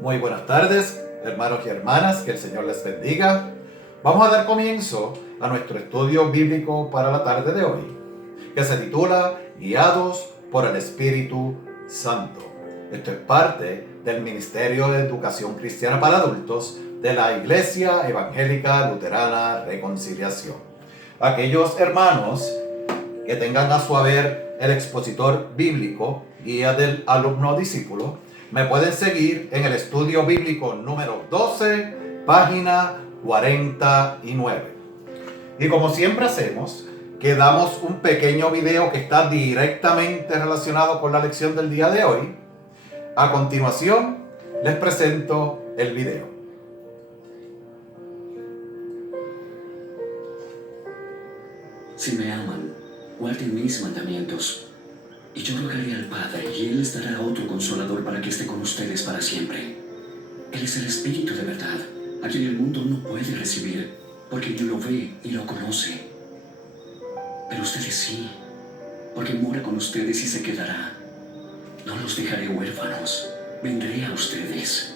Muy buenas tardes, hermanos y hermanas, que el Señor les bendiga. Vamos a dar comienzo a nuestro estudio bíblico para la tarde de hoy, que se titula Guiados por el Espíritu Santo. Esto es parte del Ministerio de Educación Cristiana para Adultos de la Iglesia Evangélica Luterana Reconciliación. Aquellos hermanos que tengan a su haber el expositor bíblico, guía del alumno discípulo, me pueden seguir en el estudio bíblico número 12, página 49. Y como siempre hacemos, que damos un pequeño video que está directamente relacionado con la lección del día de hoy. A continuación, les presento el video. Si me aman, guarden mis mandamientos. Y yo rogaré al Padre, y Él les dará otro consolador para que esté con ustedes para siempre. Él es el Espíritu de verdad, a quien el mundo no puede recibir, porque no lo ve y lo conoce. Pero ustedes sí, porque mora con ustedes y se quedará. No los dejaré huérfanos, vendré a ustedes.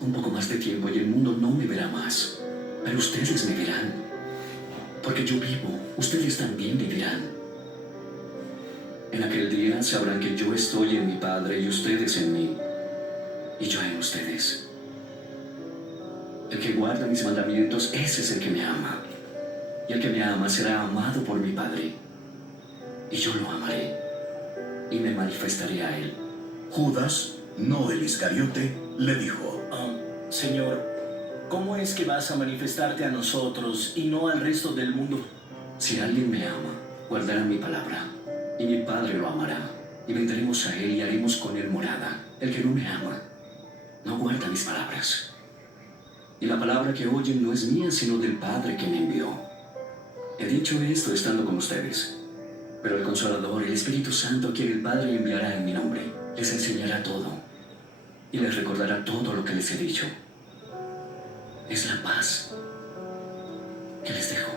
Un poco más de tiempo y el mundo no me verá más, pero ustedes me verán. Porque yo vivo, ustedes también vivirán. En aquel día sabrán que yo estoy en mi Padre y ustedes en mí, y yo en ustedes. El que guarda mis mandamientos, ese es el que me ama. Y el que me ama será amado por mi Padre. Y yo lo amaré, y me manifestaré a él. Judas, no el Iscariote, le dijo: Señor, ¿cómo es que vas a manifestarte a nosotros y no al resto del mundo? Si alguien me ama, guardará mi palabra, y mi Padre lo amará, y vendremos a él y haremos con él morada. El que no me ama, no guarda mis palabras. Y la palabra que oyen no es mía, sino del Padre que me envió. He dicho esto estando con ustedes. Pero el Consolador, el Espíritu Santo, quien el Padre enviará en mi nombre, les enseñará todo, y les recordará todo lo que les he dicho. Es la paz que les dejo.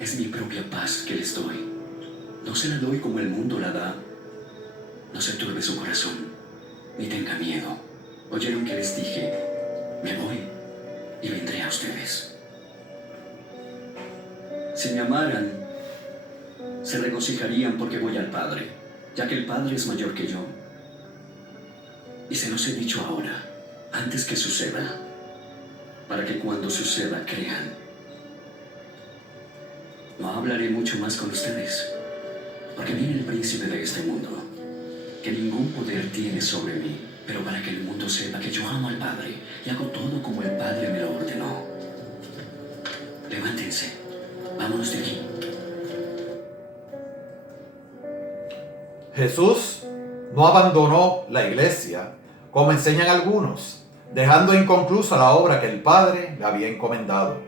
Es mi propia paz que les doy. No se la doy como el mundo la da. No se turbe su corazón, ni tenga miedo. Oyeron que les dije: me voy y vendré a ustedes. Si me amaran, se regocijarían porque voy al Padre, ya que el Padre es mayor que yo. Y se los he dicho ahora, antes que suceda, para que cuando suceda crean. No hablaré mucho más con ustedes, porque viene el príncipe de este mundo, que ningún poder tiene sobre mí, pero para que el mundo sepa que yo amo al Padre y hago todo como el Padre me lo ordenó. Levántense, vámonos de aquí. Jesús no abandonó la iglesia, como enseñan algunos, dejando inconclusa la obra que el Padre le había encomendado.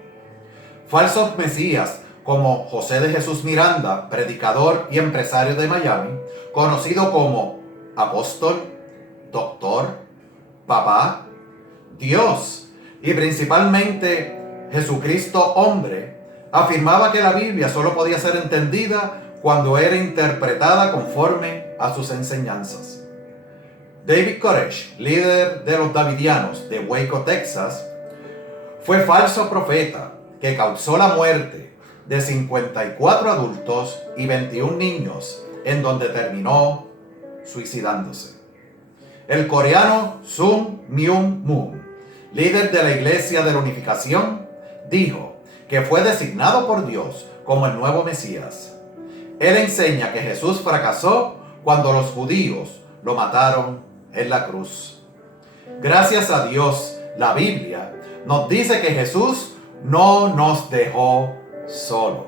Falsos mesías como José de Jesús Miranda, predicador y empresario de Miami, conocido como apóstol, doctor, papá, Dios y principalmente Jesucristo hombre, afirmaba que la Biblia solo podía ser entendida cuando era interpretada conforme a sus enseñanzas. David Koresh, líder de los Davidianos de Waco, Texas, fue falso profeta que causó la muerte de 54 adultos y 21 niños, en donde terminó suicidándose. El coreano Sun Myung Moon, líder de la Iglesia de la Unificación, dijo que fue designado por Dios como el nuevo Mesías. Él enseña que Jesús fracasó cuando los judíos lo mataron en la cruz. Gracias a Dios, la Biblia nos dice que Jesús no nos dejó solo.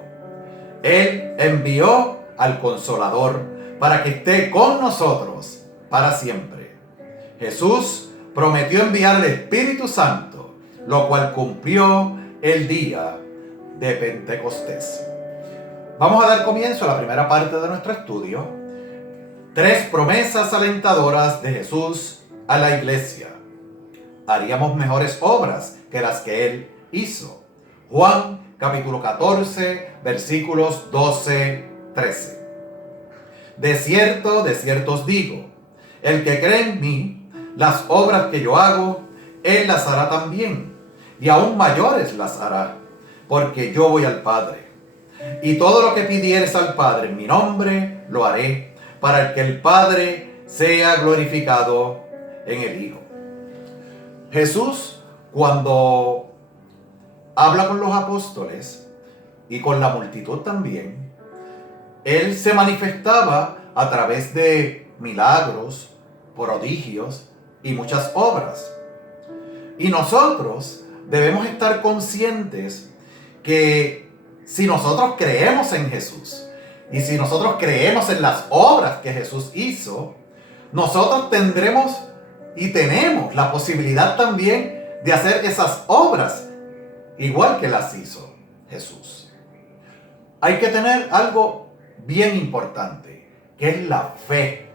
Él envió al Consolador para que esté con nosotros para siempre. Jesús prometió enviar el Espíritu Santo, lo cual cumplió el día de Pentecostés. Vamos a dar comienzo a la primera parte de nuestro estudio. 3 promesas alentadoras de Jesús a la iglesia. Haríamos mejores obras que las que Él hizo. Juan capítulo 14, versículos 12, 13. de cierto os digo, el que cree en mí, las obras que yo hago, él las hará también, y aún mayores las hará, porque yo voy al Padre. Y todo lo que pidieres al Padre en mi nombre, lo haré, para que el Padre sea glorificado en el Hijo. Jesús, cuando habla con los apóstoles y con la multitud también, él se manifestaba a través de milagros, prodigios y muchas obras. Y nosotros debemos estar conscientes que si nosotros creemos en Jesús y si nosotros creemos en las obras que Jesús hizo, nosotros tendremos y tenemos la posibilidad también de hacer esas obras igual que las hizo Jesús. Hay que tener algo bien importante, que es la fe,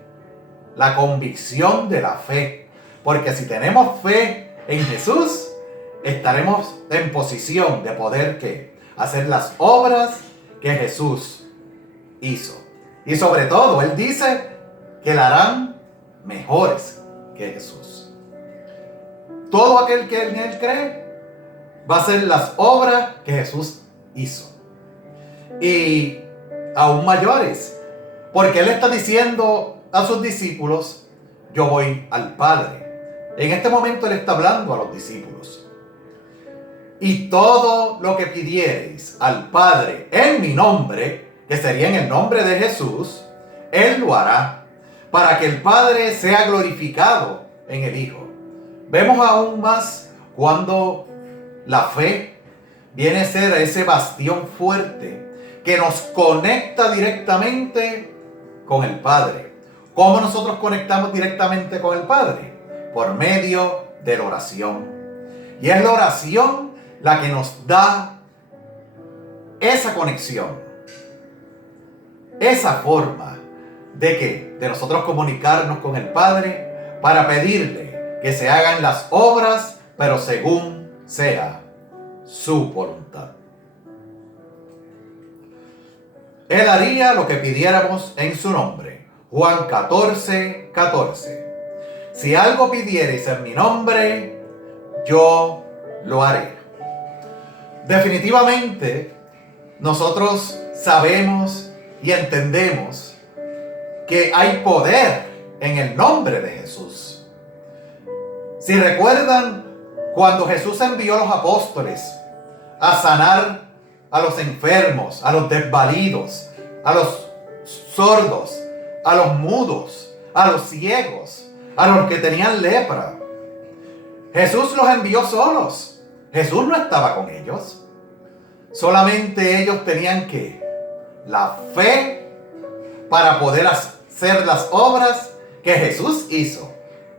la convicción de la fe. Porque si tenemos fe en Jesús, estaremos en posición de poder ¿qué? Hacer las obras que Jesús hizo. Y sobre todo, Él dice que la harán mejores que Jesús. Todo aquel que en Él cree va a hacer las obras que Jesús hizo. Y aún mayores. Porque Él está diciendo a sus discípulos, yo voy al Padre. En este momento Él está hablando a los discípulos. Y todo lo que pidiereis al Padre en mi nombre, que sería en el nombre de Jesús, Él lo hará, para que el Padre sea glorificado en el Hijo. Vemos aún más cuando la fe viene a ser ese bastión fuerte que nos conecta directamente con el Padre. ¿Cómo nosotros conectamos directamente con el Padre? Por medio de la oración. Y es la oración la que nos da esa conexión, esa forma de que de nosotros comunicarnos con el Padre para pedirle que se hagan las obras, pero según sea su voluntad. Él haría lo que pidiéramos en su nombre. Juan 14:14. Si algo pidiereis en mi nombre, yo lo haré. Definitivamente, nosotros sabemos y entendemos que hay poder en el nombre de Jesús. Si recuerdan, cuando Jesús envió a los apóstoles a sanar a los enfermos, a los desvalidos, a los sordos, a los mudos, a los ciegos, a los que tenían lepra, Jesús los envió solos. Jesús no estaba con ellos. Solamente ellos tenían que la fe para poder hacer las obras que Jesús hizo.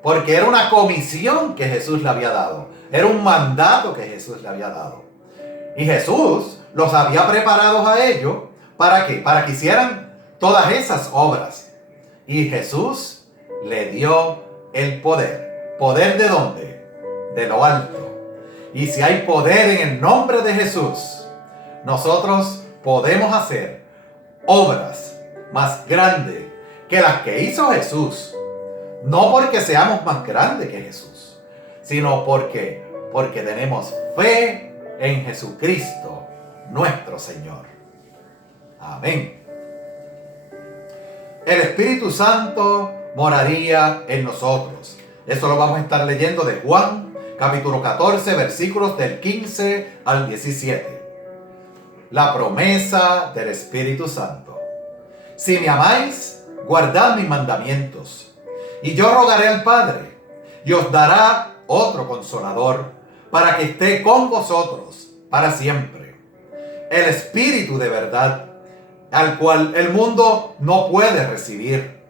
Porque era una comisión que Jesús le había dado. Era un mandato que Jesús le había dado. Y Jesús los había preparado a ellos. ¿Para qué? Para que hicieran todas esas obras. Y Jesús le dio el poder. ¿Poder de dónde? De lo alto. Y si hay poder en el nombre de Jesús, nosotros podemos hacer obras más grandes que las que hizo Jesús. No porque seamos más grandes que Jesús, sino porque tenemos fe en Jesucristo, nuestro Señor. Amén. El Espíritu Santo moraría en nosotros. Eso lo vamos a estar leyendo de Juan, capítulo 14, versículos del 15 al 17. La promesa del Espíritu Santo. Si me amáis, guardad mis mandamientos. Y yo rogaré al Padre, y os dará otro consolador, para que esté con vosotros para siempre. El Espíritu de verdad, al cual el mundo no puede recibir,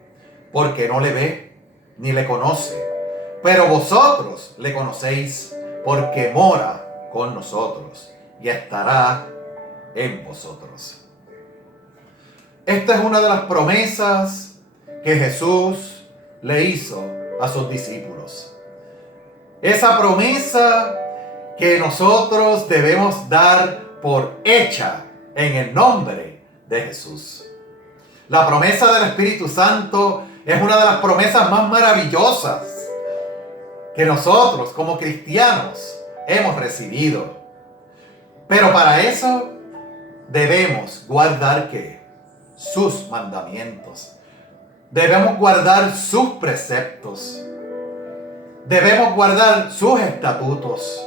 porque no le ve ni le conoce. Pero vosotros le conocéis, porque mora con nosotros y estará en vosotros. Esta es una de las promesas que Jesús le hizo a sus discípulos. Esa promesa que nosotros debemos dar por hecha en el nombre de Jesús. La promesa del Espíritu Santo es una de las promesas más maravillosas que nosotros como cristianos hemos recibido. Pero para eso debemos guardar ¿qué? Sus mandamientos. Debemos guardar sus preceptos. Debemos guardar sus estatutos.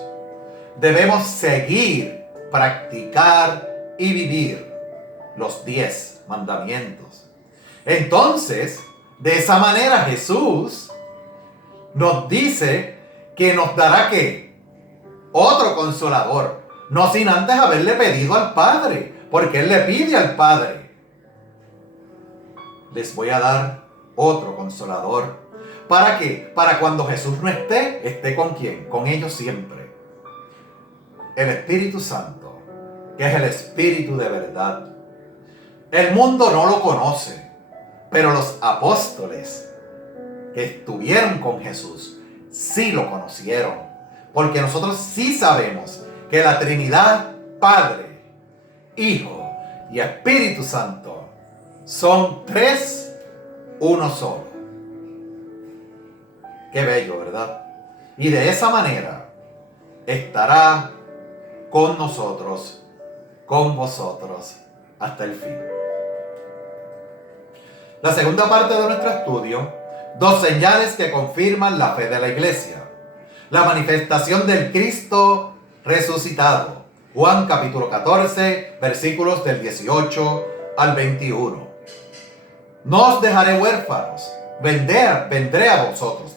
Debemos seguir, practicar y vivir los 10 mandamientos. Entonces, de esa manera Jesús nos dice que nos dará ¿qué? Otro consolador. No sin antes haberle pedido al Padre, porque Él le pide al Padre: les voy a dar otro consolador. ¿Para qué? Para cuando Jesús no esté ¿con quién? Con ellos siempre. El Espíritu Santo, que es el Espíritu de verdad. El mundo no lo conoce, pero los apóstoles que estuvieron con Jesús sí lo conocieron, porque nosotros sí sabemos que la Trinidad, Padre, Hijo y Espíritu Santo son 3, uno solo. Qué bello, ¿verdad? Y de esa manera estará con nosotros, con vosotros, hasta el fin. La segunda parte de nuestro estudio: 2 señales que confirman la fe de la iglesia. La manifestación del Cristo resucitado. Juan capítulo 14, versículos del 18 al 21. No os dejaré huérfanos, vendré a vosotros,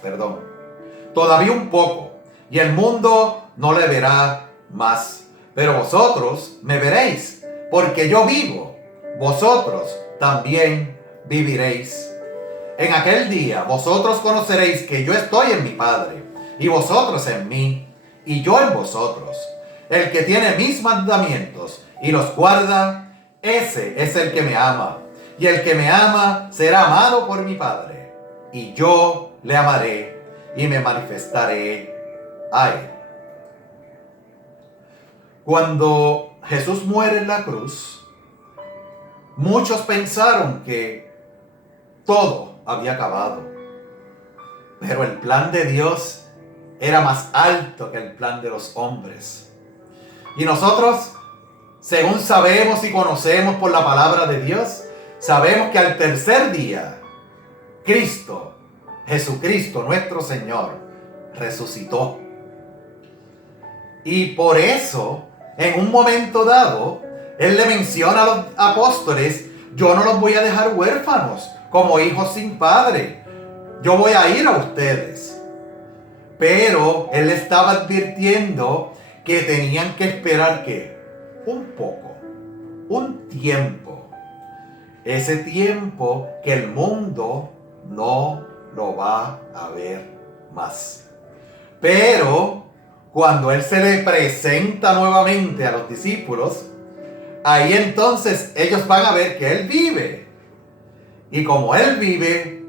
todavía un poco, y el mundo no le verá más. Pero vosotros me veréis, porque yo vivo, vosotros también viviréis. En aquel día vosotros conoceréis que yo estoy en mi Padre, y vosotros en mí, y yo en vosotros. El que tiene mis mandamientos y los guarda, ese es el que me ama. Y el que me ama será amado por mi Padre, y yo le amaré y me manifestaré a él. Cuando Jesús muere en la cruz, muchos pensaron que todo había acabado. Pero el plan de Dios era más alto que el plan de los hombres. Y nosotros, según sabemos y conocemos por la palabra de Dios, sabemos que al tercer día, Jesucristo nuestro Señor, resucitó. Y por eso, en un momento dado, Él le menciona a los apóstoles: yo no los voy a dejar huérfanos, como hijos sin padre. Yo voy a ir a ustedes. Pero Él estaba advirtiendo que tenían que esperar ¿qué? Un poco, un tiempo. Ese tiempo que el mundo no lo va a ver más. Pero cuando Él se le presenta nuevamente a los discípulos, ahí entonces ellos van a ver que Él vive. Y como Él vive,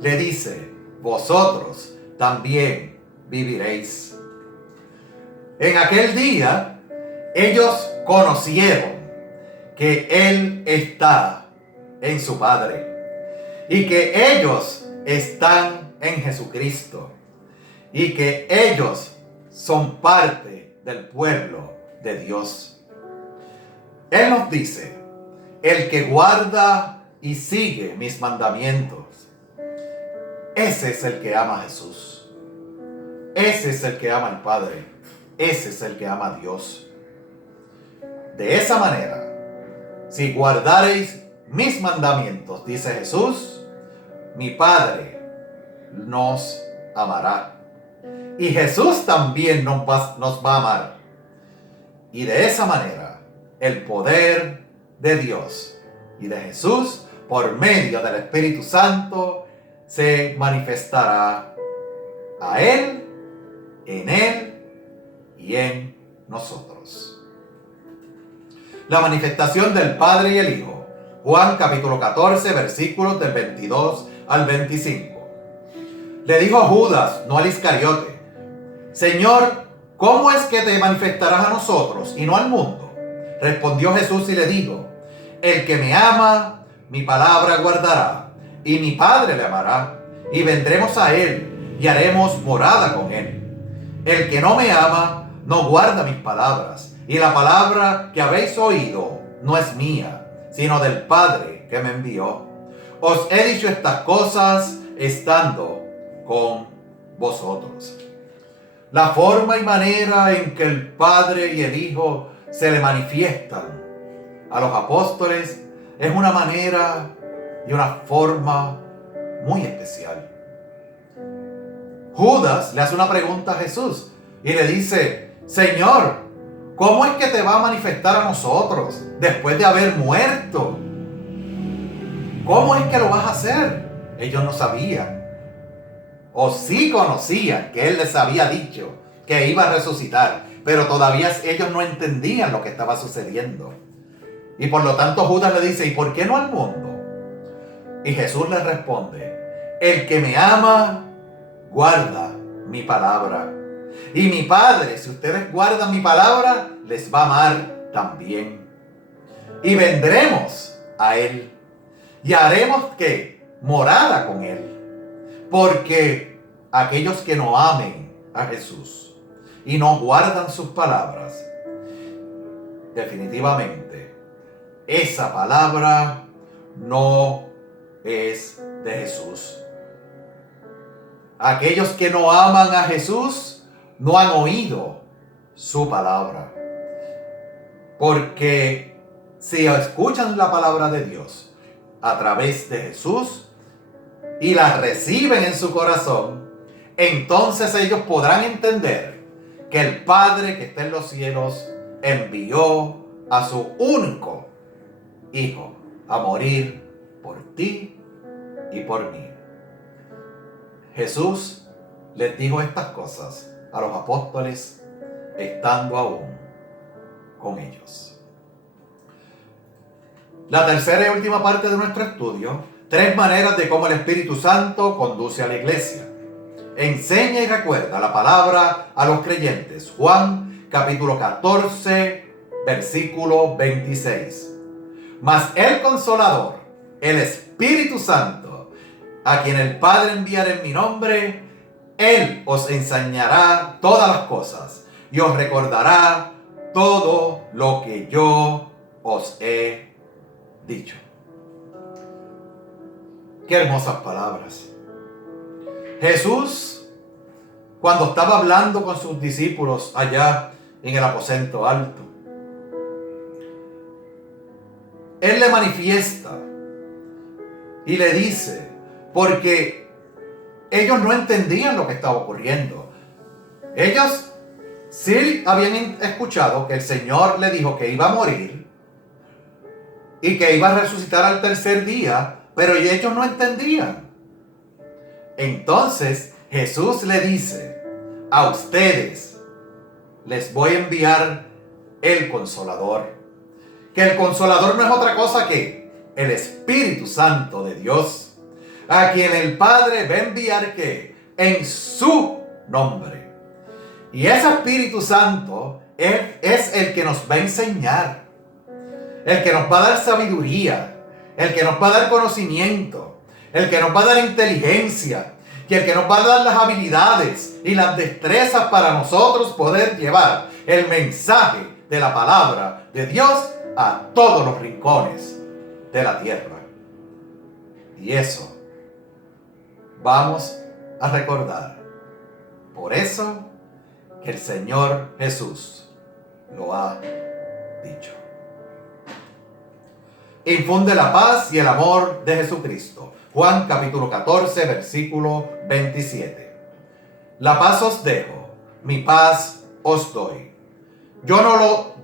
le dice: vosotros también viviréis. En aquel día, ellos conocieron que Él está en su Padre y que ellos están en Jesucristo y que ellos son parte del pueblo de Dios. Él nos dice: el que guarda y sigue mis mandamientos, ese es el que ama a Jesús. Ese es el que ama al Padre. Ese es el que ama a Dios. De esa manera, si guardareis mis mandamientos, dice Jesús, mi Padre nos amará. Y Jesús también nos va a amar. Y de esa manera, el poder de Dios y de Jesús, por medio del Espíritu Santo, se manifestará a Él, en Él y en nosotros. La manifestación del Padre y el Hijo. Juan capítulo 14, versículos del 22 al 25. Le dijo a Judas, no al Iscariote: Señor, ¿cómo es que te manifestarás a nosotros y no al mundo? Respondió Jesús y le dijo: el que me ama, mi palabra guardará, y mi Padre le amará, y vendremos a él, y haremos morada con él. El que no me ama, no guarda mis palabras, y la palabra que habéis oído no es mía, sino del Padre que me envió. Os he dicho estas cosas estando con vosotros. La forma y manera en que el Padre y el Hijo se le manifiestan a los apóstoles es una manera y una forma muy especial. Judas le hace una pregunta a Jesús y le dice: Señor, ¿cómo es que te va a manifestar a nosotros después de haber muerto? ¿Cómo es que lo vas a hacer? Ellos no sabían, o sí conocían que Él les había dicho que iba a resucitar, pero todavía ellos no entendían lo que estaba sucediendo. Y por lo tanto Judas le dice: ¿y por qué no al mundo? Y Jesús le responde: el que me ama, guarda mi palabra. Y mi Padre, si ustedes guardan mi palabra, les va a amar también. Y vendremos a Él. Y haremos ¿qué? Morada con Él. Porque aquellos que no amen a Jesús y no guardan sus palabras, definitivamente esa palabra no es de Jesús. Aquellos que no aman a Jesús no han oído su palabra. Porque si escuchan la palabra de Dios a través de Jesús y la reciben en su corazón, entonces ellos podrán entender que el Padre que está en los cielos envió a su único Hijo a morir por ti y por mí. Jesús les dijo estas cosas a los apóstoles estando aún con ellos. La tercera y última parte de nuestro estudio: 3 maneras de cómo el Espíritu Santo conduce a la iglesia. Enseña y recuerda la palabra a los creyentes. Juan capítulo 14, versículo 26. Mas el Consolador, el Espíritu Santo, a quien el Padre enviará en mi nombre, Él os enseñará todas las cosas y os recordará todo lo que yo os he dicho. Qué hermosas palabras. Jesús, cuando estaba hablando con sus discípulos allá en el aposento alto, Él le manifiesta y le dice, porque ellos no entendían lo que estaba ocurriendo. Ellos sí habían escuchado que el Señor le dijo que iba a morir y que iba a resucitar al tercer día, pero ellos no entendían. Entonces Jesús le dice: a ustedes les voy a enviar el Consolador. Que el Consolador no es otra cosa que el Espíritu Santo de Dios, a quien el Padre va a enviar ¿qué? En su nombre. Y ese Espíritu Santo es el que nos va a enseñar, el que nos va a dar sabiduría, el que nos va a dar conocimiento, el que nos va a dar inteligencia, y el que nos va a dar las habilidades y las destrezas para nosotros poder llevar el mensaje de la palabra de Dios a todos los rincones de la tierra. Y eso vamos a recordar. Por eso que el Señor Jesús lo ha dicho. Infunde la paz y el amor de Jesucristo. Juan capítulo 14, versículo 27. La paz os dejo, mi paz os doy. Yo no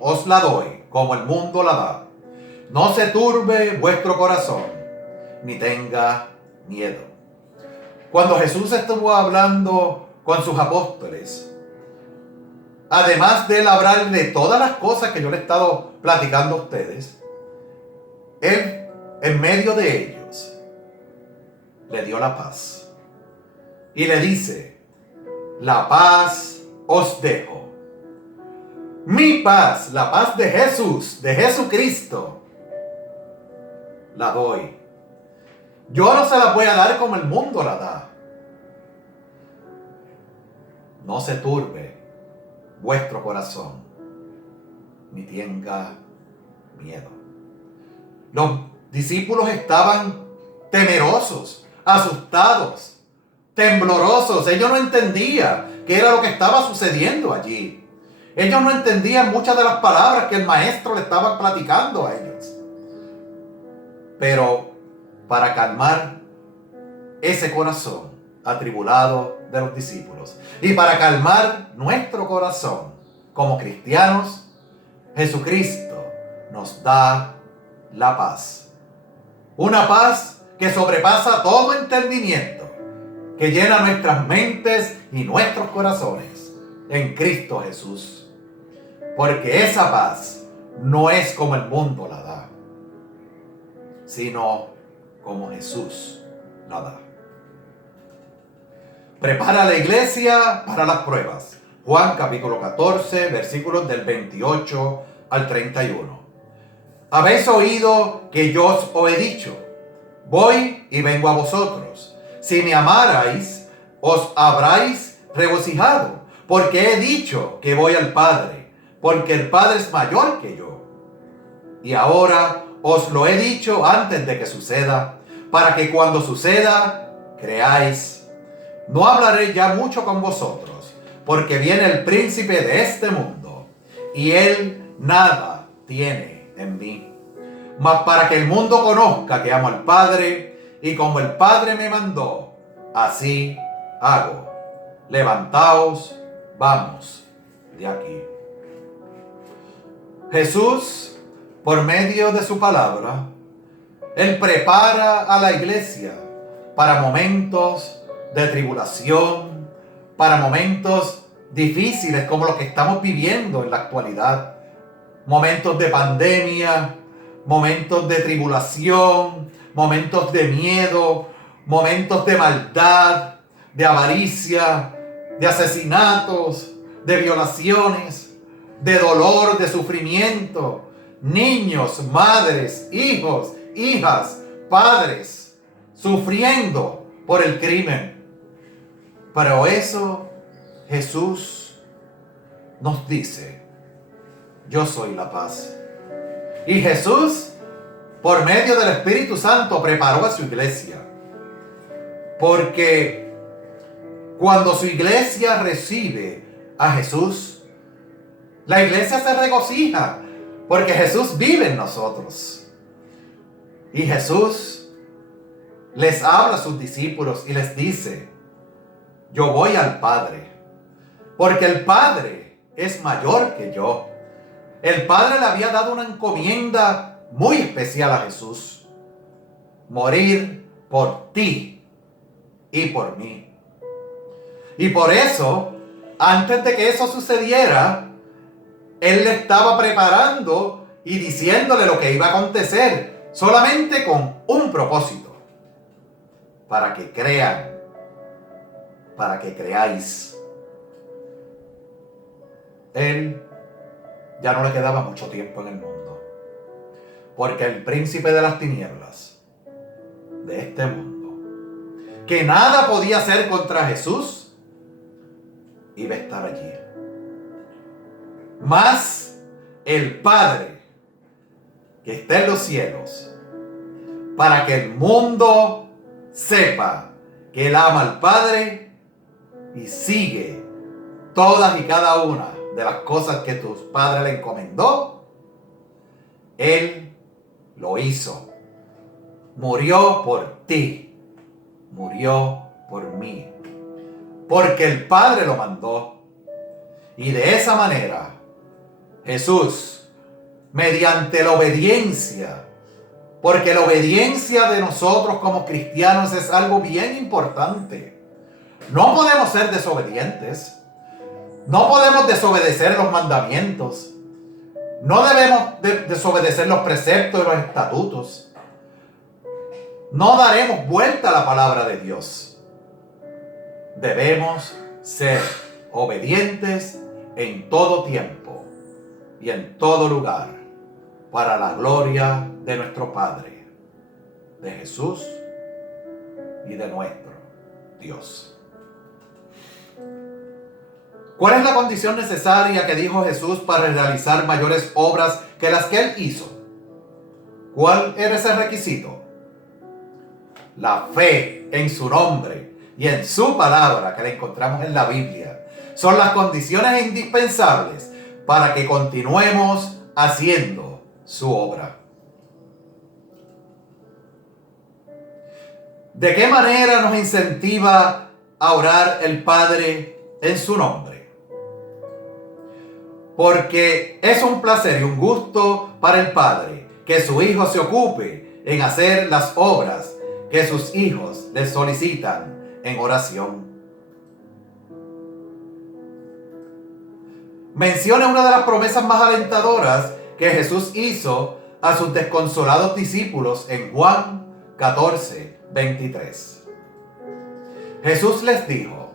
os la doy como el mundo la da. No se turbe vuestro corazón, ni tenga miedo. Cuando Jesús estuvo hablando con sus apóstoles, además de él hablar de todas las cosas que yo le he estado platicando a ustedes, Él, en medio de ellos, le dio la paz. Y le dice: la paz os dejo. Mi paz, la paz de Jesús, de Jesucristo, la doy. Yo no se las voy a dar como el mundo la da. No se turbe vuestro corazón, ni tenga miedo. Los discípulos estaban temerosos, asustados, temblorosos. Ellos no entendían qué era lo que estaba sucediendo allí. Ellos no entendían muchas de las palabras que el maestro le estaba platicando a ellos. Pero para calmar ese corazón atribulado de los discípulos y para calmar nuestro corazón como cristianos, Jesucristo nos da la paz. Una paz que sobrepasa todo entendimiento, que llena nuestras mentes y nuestros corazones en Cristo Jesús. Porque esa paz no es como el mundo la da, sino como Jesús la da. Prepara la iglesia para las pruebas. Juan capítulo 14, versículos del 28 al 31. Habéis oído que yo os he dicho, voy y vengo a vosotros. Si me amarais, os habráis regocijado, porque he dicho que voy al Padre, porque el Padre es mayor que yo. Y ahora os lo he dicho antes de que suceda, para que cuando suceda, creáis. No hablaré ya mucho con vosotros, porque viene el príncipe de este mundo, y él nada tiene en mí. Mas para que el mundo conozca que amo al Padre, y como el Padre me mandó, así hago. Levantaos, vamos de aquí. Jesús, por medio de su palabra, Él prepara a la iglesia para momentos de tribulación, para momentos difíciles como los que estamos viviendo en la actualidad. Momentos de pandemia, momentos de tribulación, momentos de miedo, momentos de maldad, de avaricia, de asesinatos, de violaciones, de dolor, de sufrimiento. Niños, madres, hijos, hijas, padres, sufriendo por el crimen. Pero eso Jesús nos dice, yo soy la paz. Y Jesús, por medio del Espíritu Santo, preparó a su iglesia. Porque cuando su iglesia recibe a Jesús, la iglesia se regocija, porque Jesús vive en nosotros. Y Jesús les habla a sus discípulos y les dice, yo voy al Padre, porque el Padre es mayor que yo. El Padre le había dado una encomienda muy especial a Jesús: morir por ti y por mí. Y por eso, antes de que eso sucediera, Él le estaba preparando y diciéndole lo que iba a acontecer, solamente con un propósito: para que crean, para que creáis. Él ya no le quedaba mucho tiempo en el mundo, porque el príncipe de las tinieblas de este mundo, que nada podía hacer contra Jesús, iba a estar allí. Mas el Padre que está en los cielos, para que el mundo sepa que Él ama al Padre y sigue todas y cada una de las cosas que tu Padre le encomendó, Él lo hizo. Murió por ti, murió por mí, porque el Padre lo mandó. Y de esa manera Jesús, mediante la obediencia, porque la obediencia de nosotros como cristianos es algo bien importante. No podemos ser desobedientes. No podemos desobedecer los mandamientos. No debemos desobedecer los preceptos y los estatutos. No daremos vuelta a la palabra de Dios. Debemos ser obedientes en todo tiempo y en todo lugar, para la gloria de nuestro Padre. de Jesús y de nuestro Dios. ¿Cuál es la condición necesaria que dijo Jesús para realizar mayores obras que las que Él hizo? ¿Cuál era ese requisito? La fe en su nombre y en su palabra, que la encontramos en la Biblia, son las condiciones indispensables para que continuemos haciendo su obra. ¿De qué manera nos incentiva a orar el Padre en su nombre? Porque es un placer y un gusto para el Padre que su Hijo se ocupe en hacer las obras que sus hijos le solicitan en oración. Menciona una de las promesas más alentadoras que Jesús hizo a sus desconsolados discípulos en Juan 14:23. Jesús les dijo: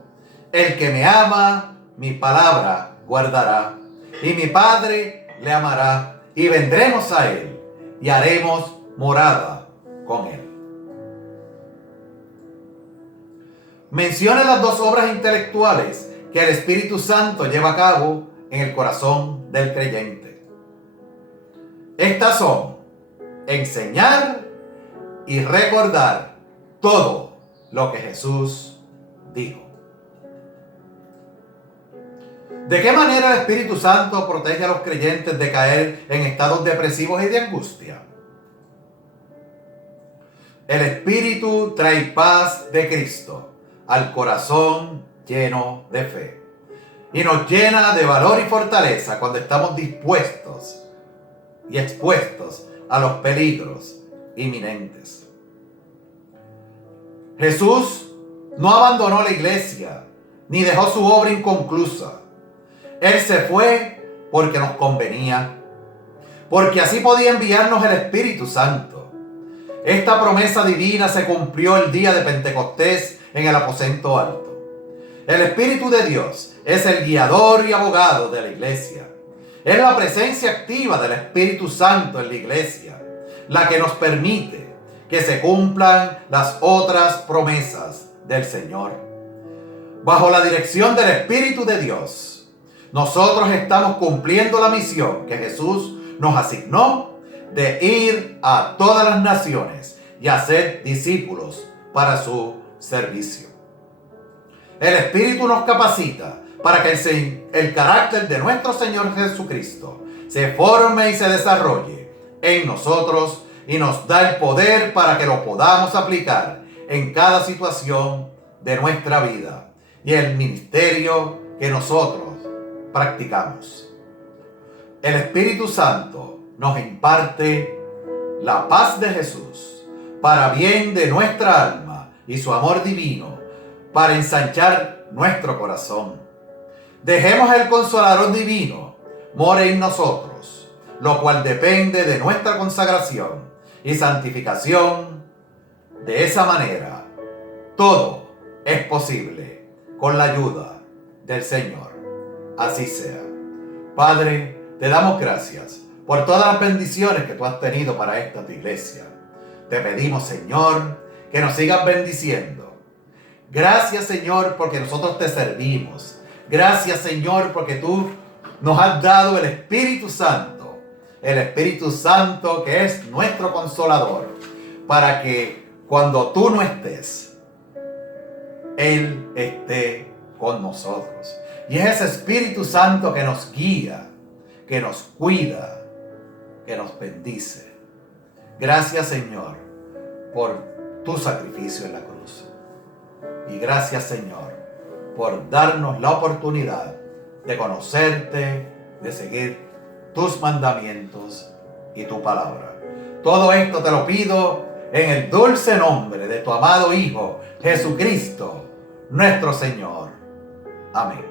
el que me ama, mi palabra guardará, y mi Padre le amará, y vendremos a él, y haremos morada con él. Menciona las dos obras intelectuales que el Espíritu Santo lleva a cabo en el corazón del creyente. Estas son enseñar y recordar todo lo que Jesús dijo. ¿De qué manera el Espíritu Santo protege a los creyentes de caer en estados depresivos y de angustia? El Espíritu trae paz de Cristo al corazón lleno de fe y nos llena de valor y fortaleza cuando estamos dispuestos y expuestos a los peligros inminentes. Jesús no abandonó la iglesia ni dejó su obra inconclusa. Él se fue porque nos convenía, porque así podía enviarnos el Espíritu Santo. Esta promesa divina se cumplió el día de Pentecostés en el aposento alto. El Espíritu de Dios es el guiador y abogado de la iglesia. Es la presencia activa del Espíritu Santo en la iglesia la que nos permite que se cumplan las otras promesas del Señor. Bajo la dirección del Espíritu de Dios, nosotros estamos cumpliendo la misión que Jesús nos asignó de ir a todas las naciones y hacer discípulos para su servicio. El Espíritu nos capacita para que el carácter de nuestro Señor Jesucristo se forme y se desarrolle en nosotros y nos da el poder para que lo podamos aplicar en cada situación de nuestra vida y el ministerio que nosotros practicamos. El Espíritu Santo nos imparte la paz de Jesús para bien de nuestra alma y su amor divino para ensanchar nuestro corazón. Dejemos el Consolador divino more en nosotros, lo cual depende de nuestra consagración y santificación. De esa manera, todo es posible con la ayuda del Señor. Así sea. Padre, te damos gracias por todas las bendiciones que tú has tenido para esta tu iglesia. Te pedimos, Señor, que nos sigas bendiciendo. Gracias, Señor, porque nosotros te servimos. Gracias, Señor, porque tú nos has dado el Espíritu Santo. El Espíritu Santo que es nuestro consolador. Para que cuando tú no estés, Él esté con nosotros. Y es ese Espíritu Santo que nos guía, que nos cuida, que nos bendice. Gracias, Señor, por tu sacrificio en la cruz. Y gracias, Señor, por darnos la oportunidad de conocerte, de seguir tus mandamientos y tu palabra. Todo esto te lo pido en el dulce nombre de tu amado Hijo, Jesucristo, nuestro Señor. Amén.